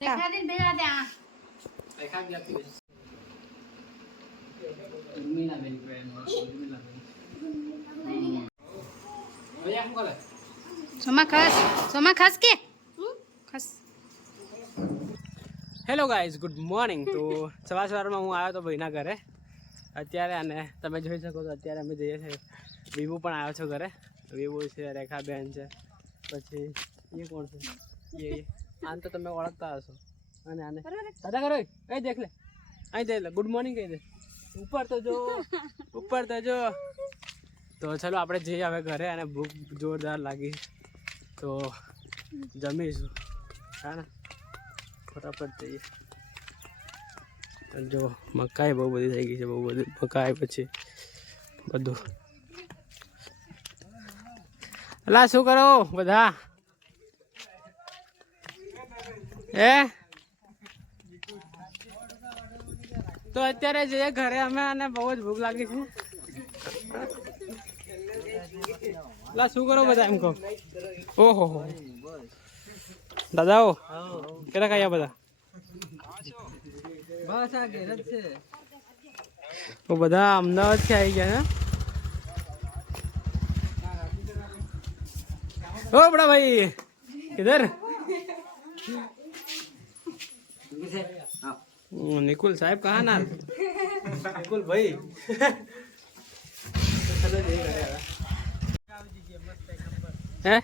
देखा दिन भेजा दे आ देखा गया थी Urmila Ben friend Urmila Ben भैया हम करे सोमा खास के खास હેલો ગાઈઝ ગુડ મોર્નિંગ તો સવારમાં હું આવ્યો તો ભાઈના ઘરે અત્યારે અને તમે જોઈ શકો તો અત્યારે અમે જઈએ છીએ વિભુ પણ આવ્યો છો ઘરે વિભુ છે રેખાબેન છે પછી એ કોણ છે એ આને તો તમે ઓળખતા હશો અને આને દાદા કરો એ દેખ લે અહીં દે લે ગુડ મોર્નિંગ કહી દે ઉપર તો જો તો ચલો આપણે જઈએ હવે ઘરે અને ભૂખ જોરદાર લાગી તો જમીશું હા ને ફટાફટ જઈએ જો મકાઈ બહુ બધી થઈ ગઈ છે બહુ બધી મકાઈ પછી બધું અલા શું કરો બધા તો અત્યારે જઈએ ઘરે અમે અને બહુ જ ભૂખ લાગી છે અલા શું કરો બધા એમ કહો ઓહો દાદાઓ કેટલા ખાયા બધા બસ આ ઘેર જ છે તો બધા અમદાવાદ થી આવી ગયા ને ઓ બડા ભાઈ કિધર निकुल साहब कहाँ ना निकुल भाई है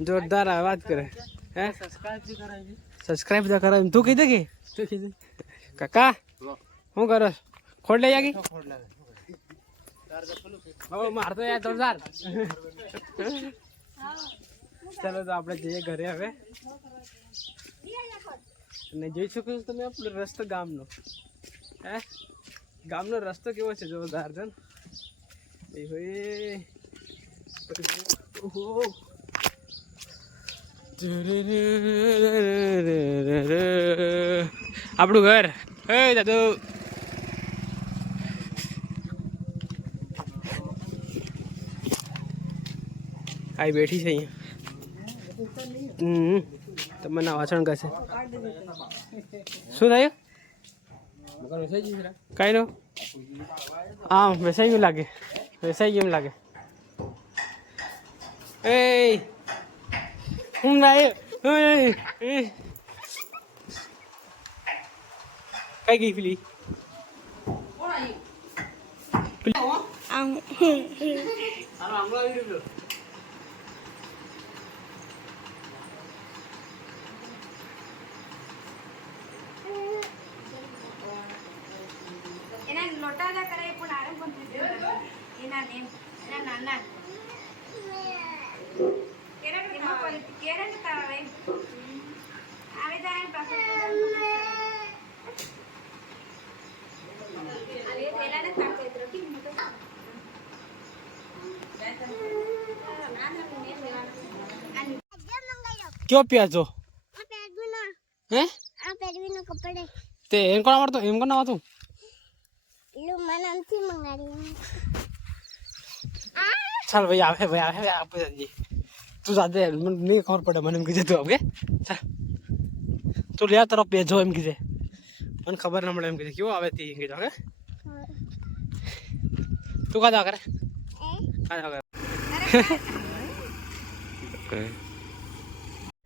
जोरदार आवाज करे है सब्सक्राइब तो करा तू कही दे काका हूँ करो खोल ले जागी मार तो यार जोरदार चलो तो આપણે જઈએ ઘરે હવે અને જોઈ શકો છો તમે આપણો રસ્તો ગામનો હે ગામનો રસ્તો કેવો છે જોરદાર છે એ હોય ઓહો આપણું ઘર હે દાદુ આઈ બેઠી છે અહીંયા તમને વાસણ કરશે શું થયું કઈ નો હા વેસાઈ ગયું લાગે એ હું ના કઈ ગઈ પેલી લોટા કરાય પણ આરામ પણ એના નેમ એના નાના કેરા ને તાવે આવે તારે પાસે અરે એલા ને તાકે ત્રકી મત क्यों प्याजो हैं આ પહેરવીનો કપડે તે એમ કોણ આવડતું એમ કોણ આવતું લો મનામથી મંગાડી चल भाई आवे आप जी तू जाते नहीं खबर पड़े मन कीजे तू अब के चल तू लिया तरफ पे जो एम कीजे मन खबर न पड़े एम कीजे क्यों आवे ती कीजे ओके तू का जा करे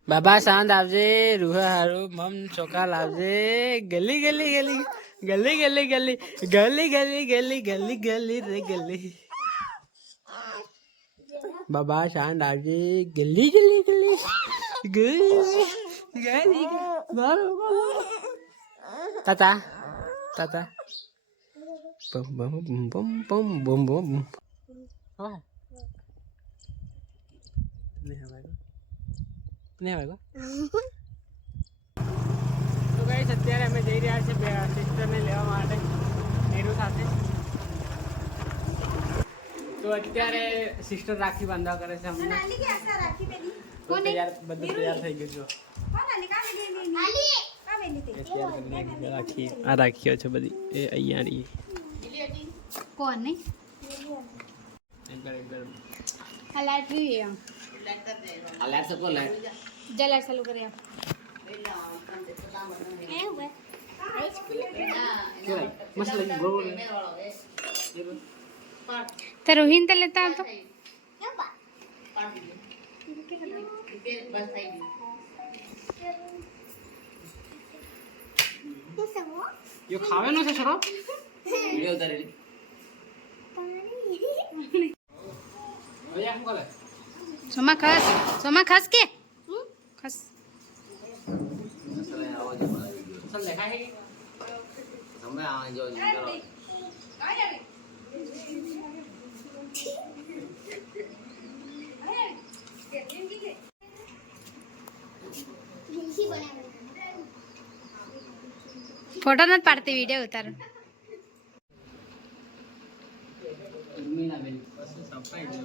बाबा सांद आवजे रूहा हारू मम चोका लावजे गली गली गली गली गली गली गली गली गली गली गली रे गली बाबा शांत आवजे गली गली गली गली गली ताता ताता बम बम बम बम बम बम हाँ नहीं होगा तो गाइस અત્યારે અમે જઈ રહ્યા છે સિસ્ટરને લેવા માટે નેરુ સાથે તો અત્યારે સિસ્ટર રાખી બાંધવા કરે છે અમને નાલી કે આસા રાખી પેલી કોને યાર બધું તૈયાર થઈ ગયું છે કોણ નાલી કા વેલી નાલી કા વેલી તે અત્યારે રાખી આ રાખીઓ છે બધી એ અહીંયા રહી કોણ ને એકવાર આ લાઈટ જોઈએ આ લાઈટ સકો લાઈટ જલા ચાલુ કરે મસ્ત લાગી બહુ તે રોહિન તે લેતા હતો યો ખાવાનો છે સરો વિડિયો ઉતારેલી ઓય શું કરે સોમા ખાસ કે ખાસ સમ દેખાય છે તમે આ જો ફોટો નથી પાડતી વિડીયો ઉતારો મીના બેન પછી સરપ્રાઈઝ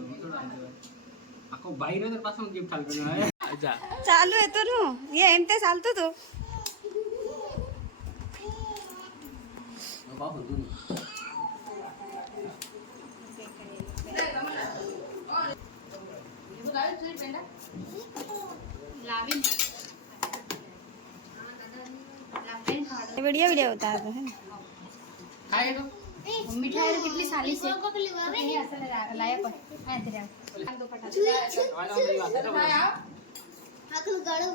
આખો ભાઈ નો પાછો ગિફ્ટ આલ્યો અચ્છા ચાલુ હે તો નું એ એમ તે ચાલતું તો બાપુ દૂર વિડીયો ઉતારતો હે ખાય તો મીઠાઈ કેટલી સાલી છે લાયા પર આ તેરા દો આખલું ગળું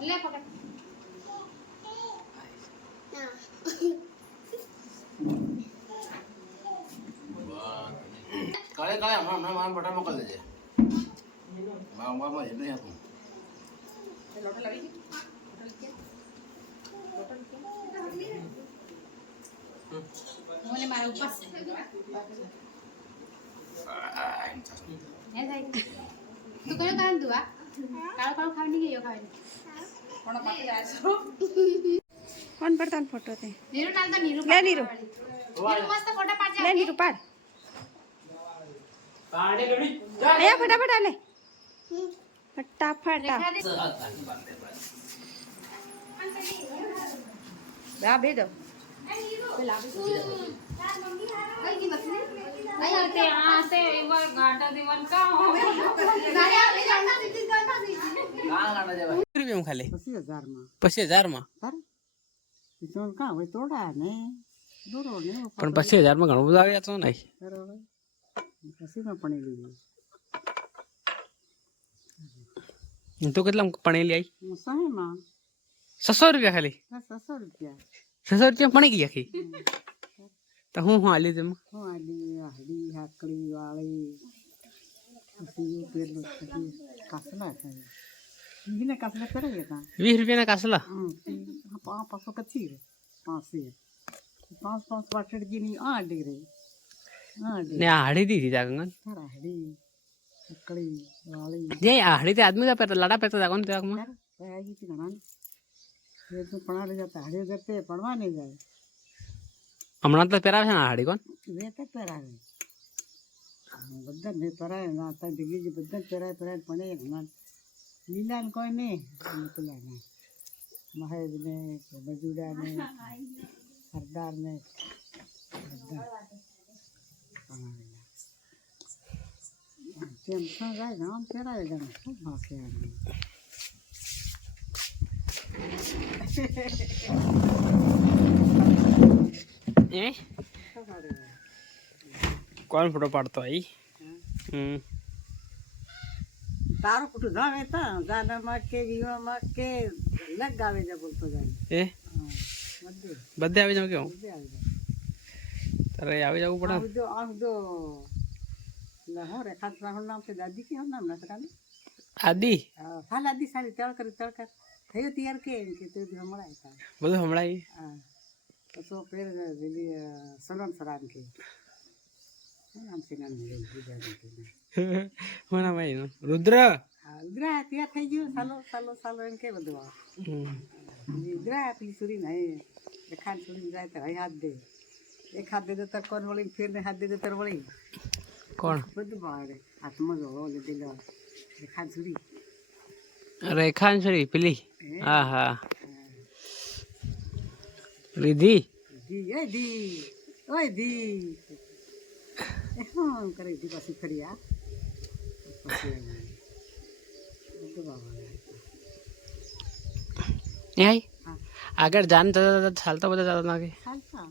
લે પકડ કાલે કાલે હમણાં મારા બટા મોકલ દેજે મારા નહીં હતું મને મારા ઉપર હે થાય તું કયો કામ તું આ કાળો કાળો ખાવાની ગયો ખાવાની કોણ પાકી આસો કોણ પડતા ફોટો તે નીરુ નાલ તો નીરુ લે નીરુ મસ્ત ફોટો પાડ લે નીરુ પાડ પાડે લોડી એ ફટાફટ આલે ફટાફટ આ બે દો રૂપિયા ખાલી 20000 માં 25000 માં ઈસોન કા હોય તોડા ને દોરો ને પણ 25000 માં ઘણું બધું આવ્યા તો નહીં બરાબર પછી માં પણી લીધી તો કેટલા પણેલી આવી સહી માં 600 રૂપિયા ખાલી 600 રૂપિયા 600 રૂપિયા પણી ગઈ આખી તો હું આલી તેમાં હું આડી હાડી હાકડી વાળી પછી પેલું કાસલા થાય બીને કાસલા કરે તા 20 રૂપિયાના કાસલા પાસો કચ્છી રે પાંચે પાંચ વાટડી ની આ ડિગ્રી ને આ હાડી દીધી તા કંગન તારા હાડી હાકડી વાળી જે આ હાડી તે આદમી તા પહેરતા લાડા પહેરતા તા કોણ તે આમાં आई थी ना ये तो पढ़ा ले जाता हरे करते पढ़वा नहीं जाए હમણાં તો પહેરાવે છે ને આ હાડી કોણ वे तो पढ़ावे बदन में पढ़ाए ना ता डिग्री जी बदन पढ़ाए पढ़े ना लीलान कोई नहीं निकला ना महेश ने मजूरा ने सरदार ने टेंशन जाए नाम पढ़ाए जाना सब भाषा એ કોણ ફોટો પાડતો આવી તારો ફોટો જાવે તા ગાના માં કે વિવા માં કે લગ ગાવે જ બોલતો જાય એ બધે બધે આવી જાવ કેવું બધે આવી જાય તારે આવી જવું પડે આવ જો લહો રેખા રાहुल नाम से दादी की नाम ना सका આદિ हाल आदि सारी तड़ कर થયો તૈયાર કે એમ કે તે હમણાં હતા બધું હમણાં હા તો પેર દિલી સલન સરાન કે નામ છે નામ નહીં હું નામ આવી રુદ્ર ઉદરા તૈયાર થઈ ગયો સાલો એમ કે બધું ઉદરા પેલી સુરી નહીં એખાદ સુરી જાય તો હાથ દે એક હાથ દે તો કોણ વળી ફેર ને હાથ દે તો વળી કોણ બધું ભાડે હાથમાં જો ઓલે દિલો એખાદ સુરી રેખાન છરી પેલી હા હા રીધિ દી ઓય દી હા કરે દી પાછી ફરી આ બધું બાબા એ આઈ હા આગળ જાન થતા ચાલતા બધા જતા નાખી ચાલતા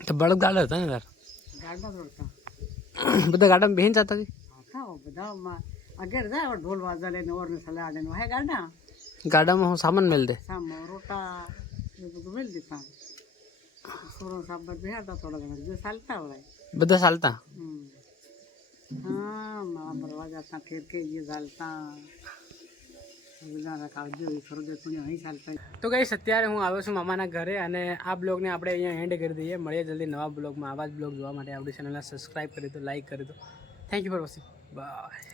તો બળદ ગાડા હતા ને તાર ગાડા દોડતા બધા ગાડામાં બેહીને જતા હતી આખા બધામાં આગળ જાય ઢોલ વાજા લઈને ઓરને સલાહ લઈને હે ગાડા ગાડામાં હું સામાન મેળ દે સામો રોટા એ બધું મેળ દેતા સોરો સાબર બેહાડતા થોડા ઘણા જો ચાલતા હોય બધા ચાલતા હા મારા બરવા જતા ઠેર કે જે ચાલતા બધા કાવજો એ ખરો દે પણ અહીં ચાલતા તો ગઈશ અત્યારે હું આવ્યો છું મામાના ઘરે અને આ બ્લોગને આપણે અહીંયા એન્ડ કરી દઈએ મળીએ જલ્દી નવા બ્લોગમાં આવા જ બ્લોગ જોવા માટે આપણી ચેનલને સબસ્ક્રાઈબ કરી દો લાઈક કરી દો thank you for watching bye